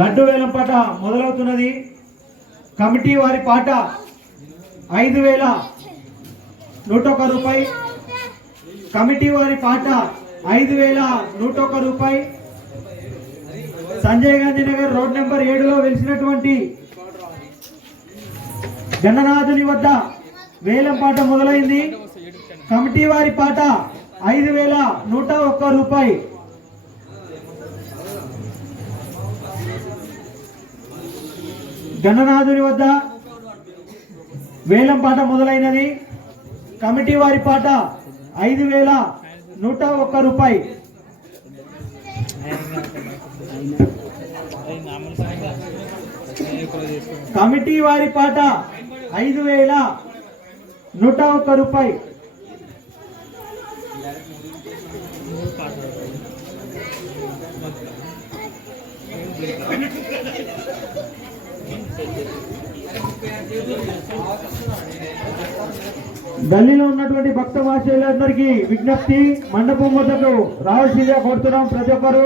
లడ్డు వేలం పాట మొదలవుతున్నది. కమిటీ వారి పాట ఐదు వేల నూట ఒక రూపాయి. కమిటీ వారి పాట ఐదు వేల నూట ఒక రూపాయి. సంజయ్ గాంధీ నగర్ రోడ్ నెంబర్ ఏడులో వెలిసినటువంటి గణనాథుని వద్ద వేలం పాట మొదలైంది. కమిటీ వారి పాట ఐదు వేల నూట ఒక్క రూపాయి. గణనాథుని వద్ద వేలం పాట మొదలైనది. కమిటీ వారి పాట ఐదు వేల నూట ఒక్క రూపాయి. కమిటీ వారి పాట ఐదు వేల నూట ఒక్క రూపాయి. గల్లీలో ఉన్నటువంటి భక్త మహాశయులందరికీ విజ్ఞప్తి మండపం వద్దకు రావాల్సిందిగా కోరుతున్నాం ప్రతి ఒక్కరు.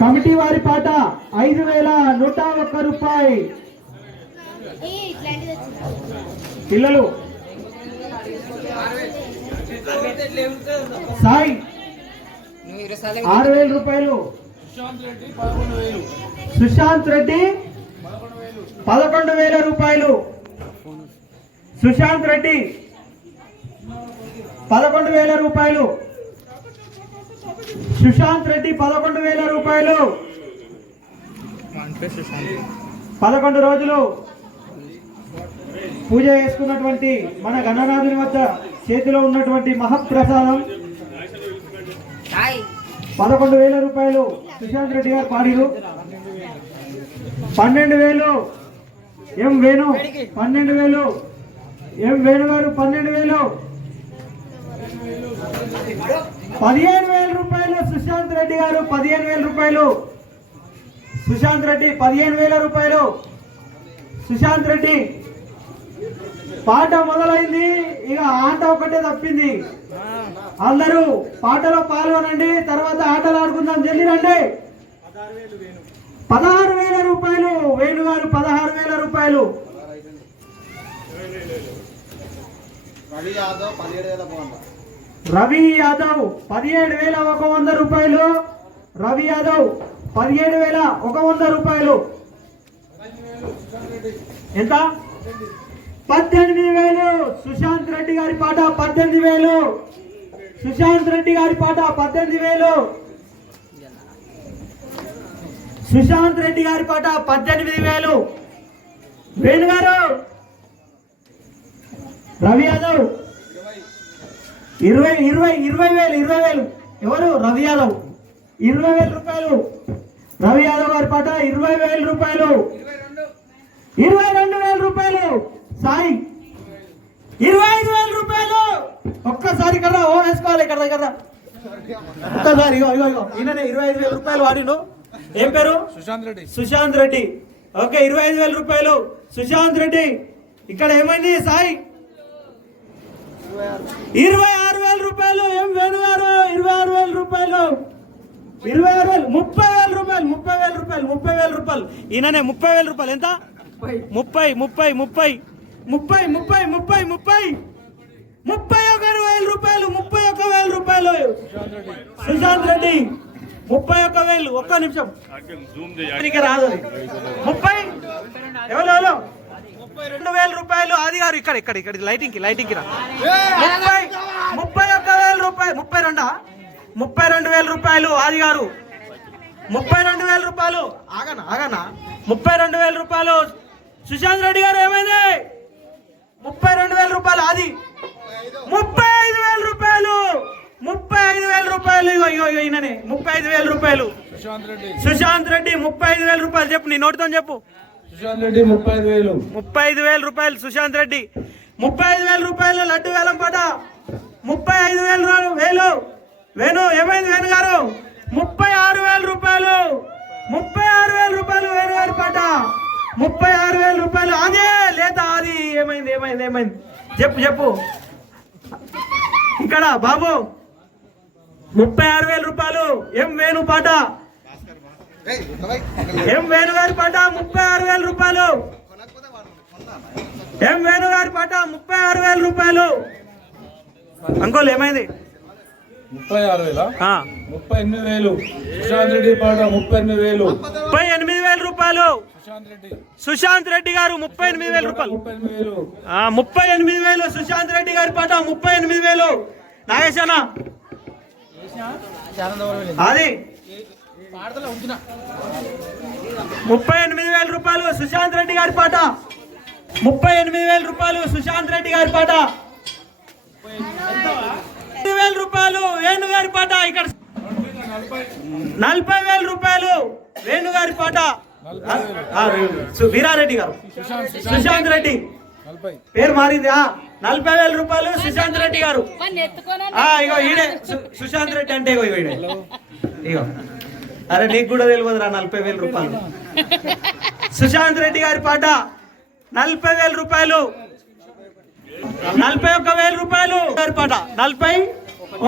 కమిటీ వారి పాట ఐదు వేల నూట ఒక్క రూపాయి. పిల్లలు సాయి ఆరు వేల రూపాయలు. సుశాంత్ రెడ్డి పదకొండు వేల రూపాయలు. సుశాంత్ రెడ్డి పదకొండు వేల రూపాయలు. సుశాంత్ రెడ్డి పదకొండు వేల రూపాయలు. పదకొండు రోజులు. పూజ చేసుకున్నటువంటి మన గణనాథుని వద్ద చేతిలో ఉన్నటువంటి మహాప్రసాదం. పదకొండు వేల రూపాయలు సుశాంత్ రెడ్డి గారు పాడిరు. పన్నెండు వేలు ఎం వేణు పన్నెండు వేలు ఎం వేణు గారు పన్నెండు వేలు. పదిహేను వేల రూపాయలు సుశాంత్ రెడ్డి గారు పదిహేను వేల రూపాయలు సుశాంత్ రెడ్డి పదిహేను వేల రూపాయలు సుశాంత్ రెడ్డి. పాట మొదలైంది. ఇక ఆట ఒకటే తప్పింది. అందరూ పాటలో పాల్గొనండి. తర్వాత ఆటలు ఆడుకుందాం. జల్లి రండి. పదహారు వేల రూపాయలు. వేణుగారు పదహారు వేల రూపాయలు. రవి యాదవ్ పదిహేడు వేల రవి యాదవ్ పదిహేడు వేల ఒక వంద రూపాయలు. రవి యాదవ్ పదిహేడు వేల ఒక వంద రూపాయలు. ఎంత? పద్దెనిమిది వేలు. సుశాంత్ రెడ్డి గారి పాట పద్దెనిమిది వేలు. సుశాంత్ రెడ్డి గారి పాట పద్దెనిమిది వేలు. సుశాంత్ రెడ్డి గారి పాట పద్దెనిమిది వేలు. వేణు గారు. రవి యాదవ్. ఇరవై ఇరవై ఇరవై వేలు ఇరవై వేలు. ఎవరు? రవి యాదవ్. ఇరవై వేల రూపాయలు. రవి యాదవ్ గారి పాట ఇరవై వేల రూపాయలు. ఇరవై రెండు. వేల రూపాయలు. సాయి ఇరవై ఐదు వేల రూపాయలు. ఒక్కసారి కదా ఓ వేసుకోవాలి ఇక్కడ కదా ఒక్కసారి ఇగో ఇగో ఇగో. ఈయననే ఇరవై ఐదు వేల రూపాయలు వాడిను. ఏం పేరు? సుశాంత్ రెడ్డి. సుశాంత్ రెడ్డి. ఓకే ఇరవై ఐదు వేల రూపాయలు. సుశాంత్ రెడ్డి ఇక్కడ ఏమైంది సాయి? ఇరవై ఆరు వేల రూపాయలు. ఏం వేణు గారు ఇరవై ఆరు వేల రూపాయలు. ఇరవై ఆరు వేలు ముప్పై వేల రూపాయలు ముప్పై వేల రూపాయలు ముప్పై వేల రూపాయలు. ఈయననే ముప్పై వేల రూపాయలు. ఎంత? ముప్పై ముప్పై ముప్పై. ముప్పై ముప్పై ముప్పై ముప్పై. ముప్పై ఒక వేల రూపాయలు ముప్పై ఒక వేల రూపాయలు. సుశాంత్ రెడ్డి ముప్పై ఒక్క వేలు ఒక్క నిమిషం. రాదు ముప్పై. ఎవరు రెండు వేల రూపాయలు. అది గారు ఇక్కడ ఇక్కడ ఇక్కడ లైటింగ్కి లైటింగ్కి ముప్పై ముప్పై ఒక్క వేల రూపాయలు. ముప్పై రెండా? ముప్పై రెండు వేల రూపాయలు ఆది గారు. ముప్పై రెండు వేల రూపాయలు. ఆగనా ఆగనా? ముప్పై రెండు వేల రూపాయలు. సుశాంత్ రెడ్డి గారు ఏమైంది? ముప్పై రెండు వేల రూపాయలు ఆది. ముప్పై ఐదు వేల రూపాయలు. ముప్పై ఐదు వేల రూపాయలు. ఈయననే. ముప్పై ఐదు వేల రూపాయలు. సుశాంత్ రెడ్డి. ముప్పై ఐదు వేల రూపాయలు. చెప్పు నీ నోటితో చెప్పు. సుశాంత్ రెడ్డి ముప్పై ఐదు వేలు. ముప్పై ఐదు వేల రూపాయలు సుశాంత్ రెడ్డి. ముప్పై ఐదు వేల రూపాయలు లడ్డు వేలం పాట. ముప్పై ఐదు వేలు వేలు. వేణు ఏమైంది వేణు గారు? ముప్పై ఆరు వేల రూపాయలు. ముప్పై ఆరు వేల రూపాయలు వేణు గారి పాట. ముప్పై ఆరు వేల రూపాయలు. అదే లేదా అది ఏమైంది ఏమైంది ఏమైంది? చెప్పు చెప్పు. ఇక్కడ బాబు ముప్పై ఆరు వేల రూపాయలు. ఎం వేణు పాట. ఎం వేణు గారి పాట? ముప్పై ఆరు వేల రూపాయలు. ఎం వేణు గారి పాట? ముప్పై ఆరు వేల రూపాయలు. అంకోల్ ఏమైంది? ముప్పై ఆరు వేల? ముప్పై ఎనిమిది వేలు. పాట ముప్పై ఎనిమిది వేలు. ముప్పై ఎనిమిది రూపాయలు. సుశాంత్ రెడ్డి. గారు ముప్పై ఎనిమిది వేల రూపాయలు. ముప్పై ఎనిమిది వేలు. సుశాంత్ రెడ్డి గారి పాట ముప్పై ఎనిమిది వేలు. నాగేశానా అది. ముప్పై ఎనిమిది వేల రూపాయలు. సుశాంత్ రెడ్డి గారి పాట. ముప్పై ఎనిమిది వేల రూపాయలు. సుశాంత్ రెడ్డి గారి పాట. వేల రూపాయలు. వేణు గారి పాట. ఇక్కడ. నలభై వేల రూపాయలు. వేణు గారి పాట. వీరారెడ్డి గారు. సుశాంత్ రెడ్డి. పేరు మారింది నలభై వేల రూపాయలు సుశాంత్ రెడ్డి గారు. ఆ, ఇగో ఈడే సుశాంత్ రెడ్డి అంటే ఇగో ఈడే. ఇగో. అరే నీకు కూడా తెలియదురా నలభై వేల రూపాయలు. సుశాంత్ రెడ్డి గారి పాట నలభై వేల రూపాయలు. నలభై ఒక్క వేల రూపాయలు. గారి పాట నలభై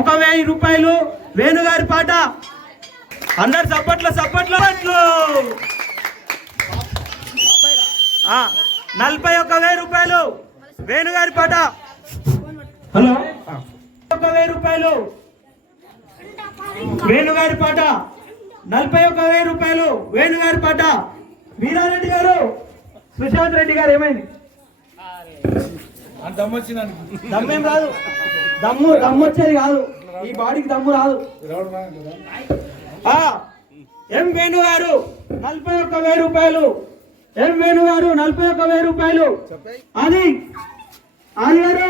ఒక వెయ్యి రూపాయలు. వేణు గారి పాట. అందరు చప్పట్లు చప్పట్లు. నలభై ఒక్క వెయ్యి రూపాయలు. వేణు గారి పాట. హలో? ఒక వెయ్యి రూపాయలు. వేణుగారి పాట. నలభై ఒక్క వెయ్యి రూపాయలు. వేణుగారి పాట. వీరారెడ్డి గారు. సుశాంత్ రెడ్డి గారు ఏమైంది? దమ్మేం రాదు. దమ్ము దమ్ము వచ్చేది కాదు. ఈ బాడీకి దమ్ము రాదు. ఎం వేణు గారు నలభై ఒక్క వెయ్యి రూపాయలు. ఎం వేణు గారు నలభై ఒక్క వెయ్యి రూపాయలు. అది ఆది గారు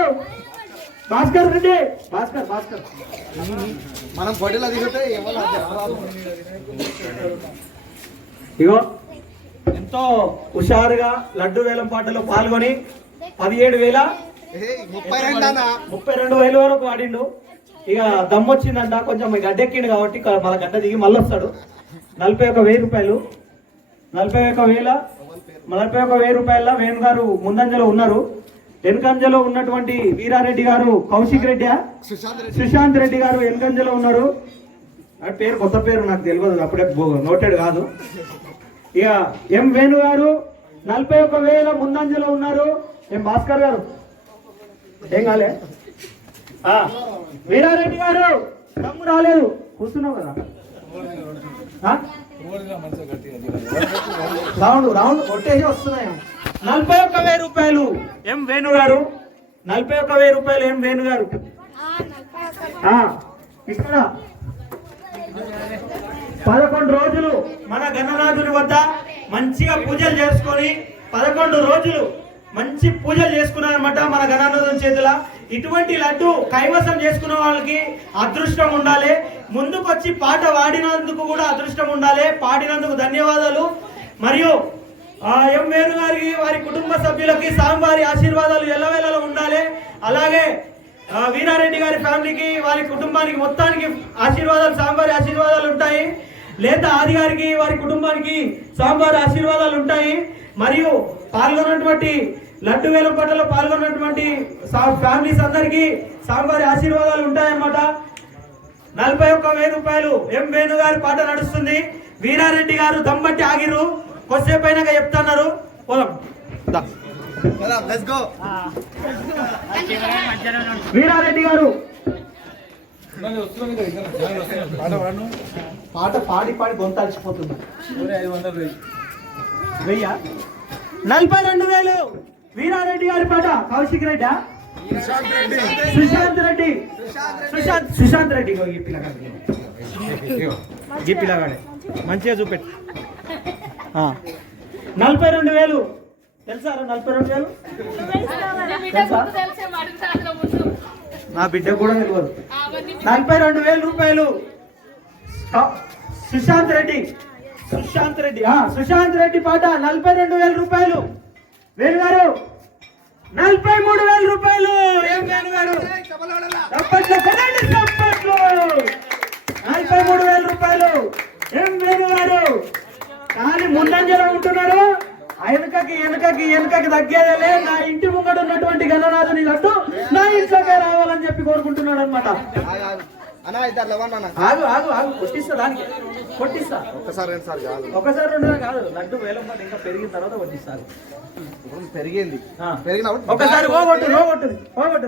భాస్కర్ రెడ్డి. భాస్కర్ భాస్కర్. మనం పొడిలో దిగితే. ఇగో ఎంతో హుషారుగా లడ్డు వేలం పాటలో పాల్గొని పదిహేడు వేల ముప్పై రెండు అన్న. ముప్పై రెండు వేల వరకు ఆడిండు. ఇక దమ్మొచ్చిందంట కొంచెం గడ్డెక్కిండు కాబట్టి మళ్ళీ గడ్డ దిగి మళ్ళీ వస్తాడు నలభై ఒక వెయ్యి రూపాయలు. నలభై ఒక వేల నలభై ఒక వెయ్యి రూపాయల వేణు గారు ముందంజలో ఉన్నారు. వెనుకంజలో ఉన్నటువంటి వీరారెడ్డి గారు కౌశిక్ రెడ్డి సుశాంత్ రెడ్డి. గారు వెనుకంజలో ఉన్నారు. ఆ పేరు కొత్త పేరు నాకు తెలియదు అప్పుడే నోటెడ్ కాదు. ఇక ఎం వేణు గారు నలభై ఒక్క వేల ముందంజలో ఉన్నారు. ఎం భాస్కర్ గారు ఏం కాలే? ఆ, వీరారెడ్డి గారు దమ్ము రాలేదు. కూర్చున్నావు కదా? రౌండ్ రౌండ్ కొట్టేసి వస్తున్నాయి. నలభై ఒక్క వెయ్యి రూపాయలు. ఎం వేణు గారు? నలభై ఒక్క వెయ్యి రూపాయలు ఎం వేణు గారు? ఆ, ఇక్కడ. పదకొండు రోజులు మన గణనాథుని వద్ద మంచిగా పూజలు చేసుకొని పదకొండు రోజులు మంచి పూజలు చేసుకున్నారనమాట మన గణనాథుని చేతుల. ఇటువంటి లడ్డు కైవసం చేసుకున్న వాళ్ళకి అదృష్టం ఉండాలి. ముందుకొచ్చి పాట పాడినందుకు కూడా అదృష్టం ఉండాలి. పాడినందుకు ధన్యవాదాలు. మరియు ఆ ఎం వేణు గారికి వారి కుటుంబ సభ్యులకి స్వామివారి ఆశీర్వాదాలు ఎల్లవేళలో ఉండాలి. అలాగే వీరారెడ్డి గారి ఫ్యామిలీకి వారి కుటుంబానికి మొత్తానికి ఆశీర్వాదాలు స్వామివారి ఆశీర్వాదాలు ఉంటాయి. లేదా ఆది గారికి వారి కుటుంబానికి స్వామివారి ఆశీర్వాదాలు ఉంటాయి. మరియు పాల్గొన్నటువంటి లడ్డు వేలం పట్టలో పాల్గొన్నటువంటి ఫ్యామిలీస్ అందరికీ స్వామివారి ఆశీర్వాదాలు ఉంటాయన్నమాట. నలభై ఒక్క వెయ్యి రూపాయలు ఎం వేణు గారి పాట నడుస్తుంది. వీరారెడ్డి గారు దమ్మట్టి ఆగిరు కొద్దిసేపు అయినాక చెప్తున్నారు. పోదాం. దా. లెట్స్ గో వీరారెడ్డి గారు. పాట పాడి పాడి ఐదు వందలు వెయ్యి. నలభై రెండు వేలు. వీరారెడ్డి గారి పాట. కౌశిక్ రెడ్డి? సుశాంత్ రెడ్డి. సుశాంత్ సుశాంత్ రెడ్డి. ఈ పిల్లగాడే. మంచిగా చూపెట్టు. నలభై రెండు వేలు. తెలుసా నలభై రెండు వేలు? నా బిడ్డ కూడా తెలియదు నలభై రెండు వేల రూపాయలు. సుశాంత్ రెడ్డి. సుశాంత్ రెడ్డి. సుశాంత్ రెడ్డి పాట నలభై రెండు వేల రూపాయలు. వేణు గారు నలభై మూడు వేల రూపాయలు. ఏం వేణు గారు? నలభై మూడు వేల రూపాయలు. కానీ ముందంజలో ఉంటున్నారు వెనకకి వెనకకి వెనకకి తగ్గేదేలే నా ఇంటి ముంగట ఉన్నటువంటి గణనాథుని లడ్డు నా ఇంట్లోకే రావాలని చెప్పి కోరుకుంటున్నాడు అనమాట అన్న ఇద్దరు లేవన్నా అన్న ఆగు ఆగు ఆగు. కొట్టిస్తా దానికి. కొట్టిస్తా. ఒక్కసారి రెండు సార్లు కాదు. ఒకసారి రెండు కాదు. లడ్డు వేలం పాటు ఇంకా పెరిగిన తర్వాత కొట్టిస్తాను ఇప్పుడు పెరిగింది. పెరిగినప్పుడు ఒకసారి ఓగొట్టు ఓగొట్టు ఓగొట్టు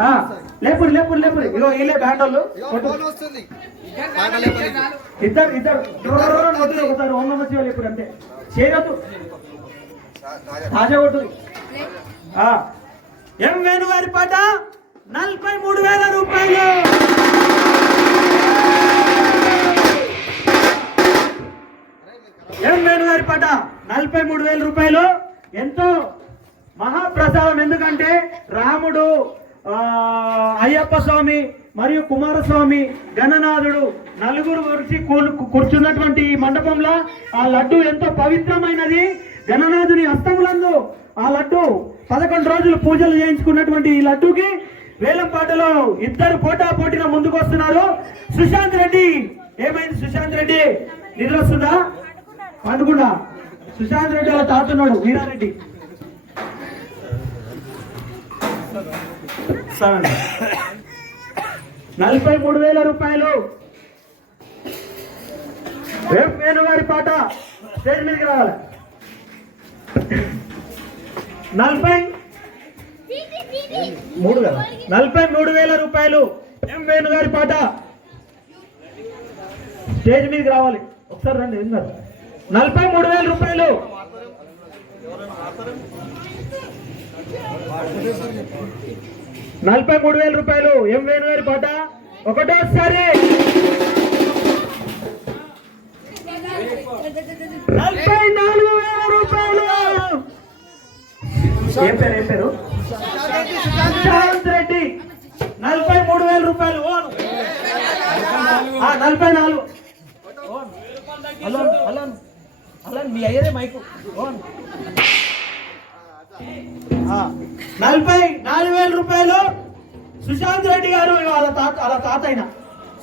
ఆ, వస్తుంది. లేపుడు లేపుడు లేపుడు. ఇగో వీళ్ళే బ్యాండ్ వాళ్ళు కొట్టు. వస్తుంది. ఇద్దరు ఇద్దరు. ఒకసారి. ఓం నమః శివాయ లేపుడు అంతే. చేయొద్దు. తాజా. కొట్టుది. ఆ, ఎం వేణుగారి పాట? నలభై మూడు వేల రూపాయలు. ఎం వేణుగారి పాట నలభై మూడు వేల రూపాయలు. ఎంతో మహాప్రసాదం. ఎందుకంటే రాముడు అయ్యప్ప స్వామి మరియు కుమారస్వామి గణనాథుడు నలుగురు వచ్చి కూర్చున్నటువంటి ఈ మండపంలో ఆ లడ్డు ఎంతో పవిత్రమైనది. గణనాథుని హస్తములందు ఆ లడ్డు పదకొండు రోజులు పూజలు చేయించుకున్నటువంటి ఈ లడ్డుకి వేలం పాటలో ఇద్దరు పోటా పోటీన ముందుకు వస్తున్నారు సుశాంత్ రెడ్డి ఏమైంది సుశాంత్ రెడ్డి? నిద్ర వస్తుందా పండుకుండా సుశాంత్ రెడ్డి అలా తాతున్నాడు వీరారెడ్డి. నలభై మూడు వేల రూపాయలు. రేపు వేణుగారి పాట స్టేజ్ మీదకి రావాలి. నలభై మూడు కదా? నలభై మూడు వేల రూపాయలు ఎం వేణుగారి పాట. స్టేజ్ మీదకి రావాలి. ఒకసారి రండి విన్నారు. నలభై మూడు వేల రూపాయలు. నలభై మూడు వేల రూపాయలు ఎం వేణుగారి పాట. ఒకటోసారి. నలభై నాలుగు వేల రూపాయలు. ఏం పేరు ఏం పేరు? సుశాంత్ రెడ్డి నలభై మూడు వేల రూపాయలు ఓను. నలభై నాలుగు. హలో హలో హలో మీ అయ్యదే మైకు. నలభై నాలుగు వేల రూపాయలు సుశాంత్ రెడ్డి గారు వాళ్ళ తాత వాళ్ళ తాత అయిన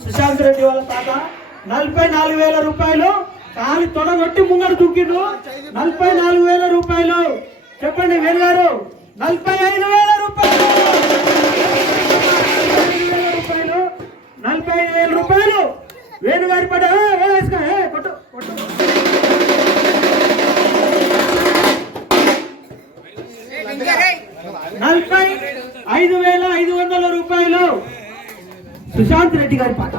సుశాంత్ రెడ్డి వాళ్ళ తాత. నలభై నాలుగు వేల రూపాయలు కాలి తొడగొట్టి ముంగడు దుక్కిండు నలభై నాలుగు వేల రూపాయలు. చెప్పండి వేలు గారు నలభై ఐదు వేల రూపాయలు. నలభై వేల రూపాయలు. వేణు గారి పడ వేసుకో, కొట్టు కొట్టు. నలభై ఐదు వేల ఐదు వందల రూపాయలు. సుశాంత్ రెడ్డి గారి పాట.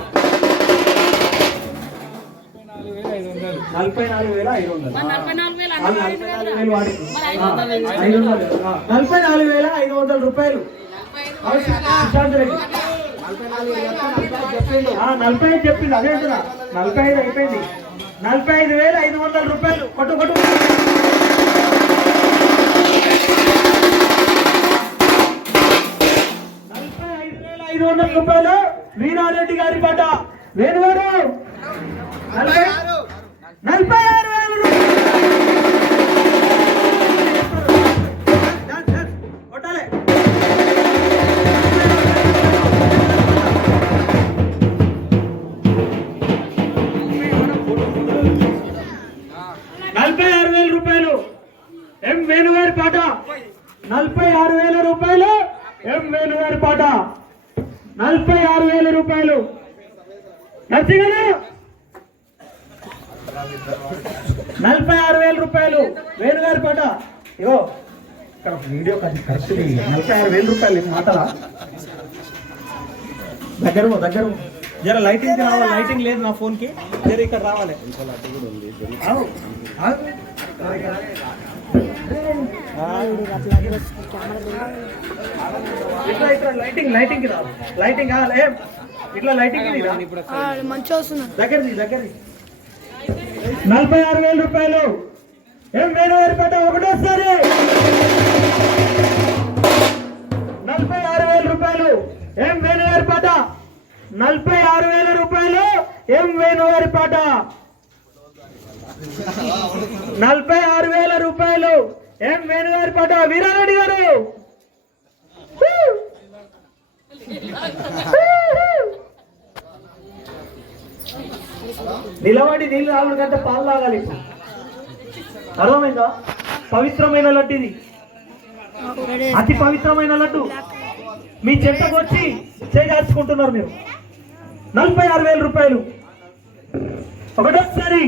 నలభై నాలుగు వేల ఐదు వందలు. నలభై నాలుగు వేలు ఐదు వందలు. రూపాయలు. సుశాంత్ రెడ్డి. నలభై ఐదు చెప్పింది అదే కదా నలభై ఐదు అయిపోయింది. నలభై ఐదు వేల ఐదు వందల రూపాయలు. కొట్టు కొట్టు. నలభై ఐదు వేల ఐదు వందల రూపాయలు. వీరారెడ్డి గారి పాట. వేరు వారు నలభై ఆరు వేలు గారి పాట. నలభై ఆరు వేల రూపాయలు. నర్సింగను నలభై ఆరు వేల రూపాయలు. వేణుగారి పాట. ఇగో. వీడియో కానీ నలభై ఆరు వేల రూపాయలు మాటలా? దగ్గర దగ్గర జర లైటింగ్ రావాలి లైటింగ్ లేదు నా ఫోన్కి. జర ఇక్కడ రావాలి. ఇట్లా ఇట్లా లైటింగ్ లైటింగ్కి లైటింగ్ ఏం ఇట్లా లైటింగ్ మంచిగా వస్తున్నా దగ్గరది దగ్గరది నలభై ఆరు వేల రూపాయలు. ఏం వేలు వేరు పెట్ట ఒకటోసారి నలభై ఆరు వేల రూపాయలు. ఏం వేణుగారి పాట. నలభై ఆరు వేల రూపాయలు ఏం వేణుగారి పాట. నలభై ఆరు వేల రూపాయలు ఏం వేణుగారి పాట వీరారెడ్డి గారు. నిలబడి నీళ్ళు తాగుడు కంటే పాలు తాగాలి అర్థమైందా? పవిత్రమైన లడ్డు ఇది. అతి పవిత్రమైన లడ్డు. మీ చెంతకు వచ్చి చేయాల్చుకుంటున్నారు మీరు. నలభై ఆరు వేల రూపాయలు. ఒకటోసారి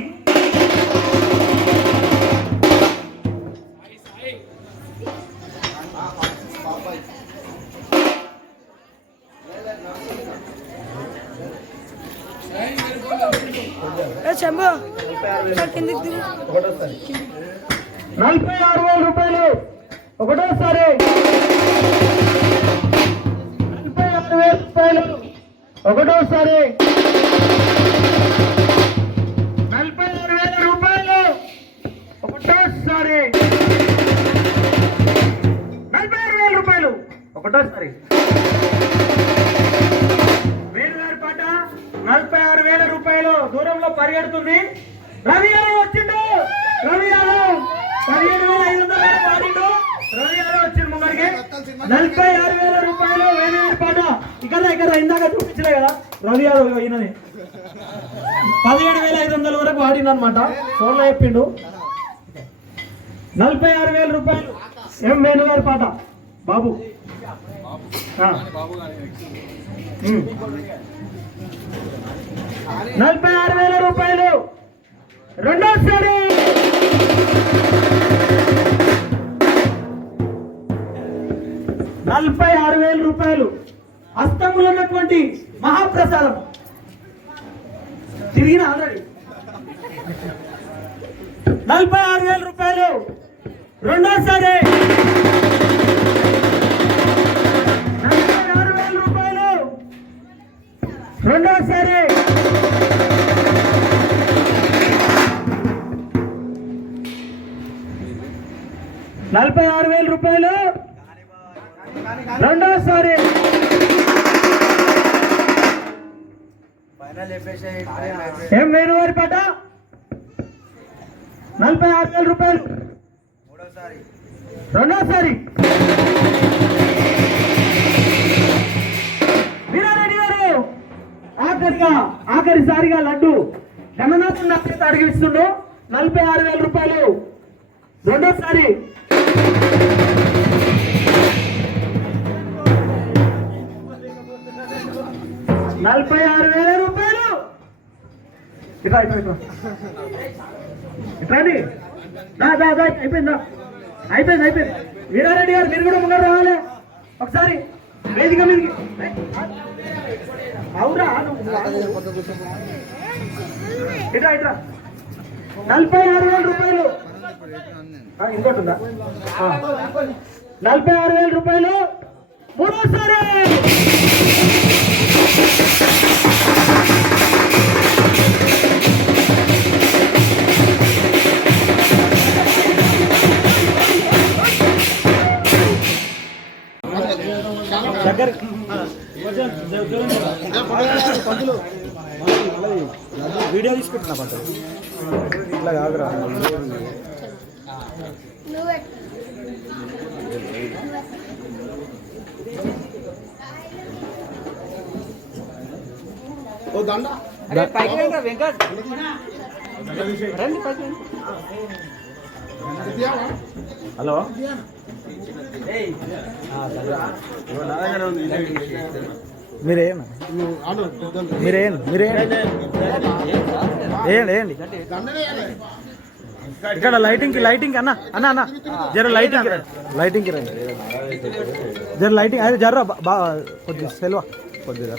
నలభై ఆరు వేల రూపాయలు. ఒకటోసారి. నలభై ఆరు వేల రూపాయలు. ఒకటోసారి. ఒకటోసారి వేరు పాట నలభై ఆరు వేల రూపాయలు దూరంలో పరిగెడుతుంది. రవి గారు వచ్చిండు. రవి గారు పదిహేడు వేల ఐదు వందల పాడిండు రవి గారు వచ్చిండు ముందరికి. నలభై ఆరు వేల రూపాయలు వేరు పాట. ఇక్కడ ఇక్కడ ఇందాక చూపించలే కదా. రవి గారు ఈయనని పదిహేడు వేల ఐదు వందల వరకు వాడిండు అనమాట ఫోన్లో చెప్పిండు. నలభై ఆరు వేల రూపాయలు. ఎం వేణుగారి పాట? బాబు. నలభై ఆరు వేల రూపాయలు. రెండోసారి నలభై ఆరు వేల రూపాయలు. హస్తములు ఉన్నటువంటి మహాప్రసాదం. తిరిగిన ఆల్రెడీ. నలభై ఆరు వేల రూపాయలు. రెండోసారి రెండోసారి. నలభై ఆరు వేల రూపాయలు. రెండోసారి. ఏం వేణు వారి పాట? నలభై ఆరు వేల రూపాయలు. రెండోసారి. ఆఖరిగా ఆఖరిసారిగా లడ్డు. గణనాథం నాకైతే అడిగిస్తుండు. నలభై ఆరు వేల రూపాయలు. రెండోసారి. నలభై ఆరు వేల రూపాయలు. ఇట్లా ఇట్లా ఇట్లా. ఇట్లాండి దా దా దా అయిపోయిందా అయిపోయింది అయిపోయింది. వీరారెడ్డి గారు మీరు కూడా ముందర రావాలి. ఒకసారి. వేదిక మీదకి. అవురా నువ్వు ఇట్లా నలభై ఆరు వేల రూపాయలు. ఆ, ఇంకోటి ఉందా నలభై ఆరు వేల రూపాయలు. మూడోసారి. దగ్గర వీడియో తీసుకుంటున్నా పంటలు ఇట్లా కాదురా. నువ్వే ఓ దండ. హలో? మీరేం మీరేం మీరేం ఇక్కడ లైటింగ్కి లైటింగ్ అన్న అన్న అన్న. జర లైటింగ్ లైటింగ్కి రండి. జర లైటింగ్ అదే జర బా- బా కొద్దిగా సెలవా. కొద్దిగా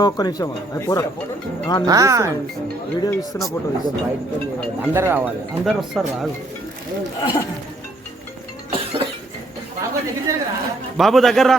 ఒక్క నిమిషం పూర. వీడియో ఇస్తున్న ఫోటో అందరు రావాలి. అందరు వస్తారు రాదు బాబు దగ్గర రా.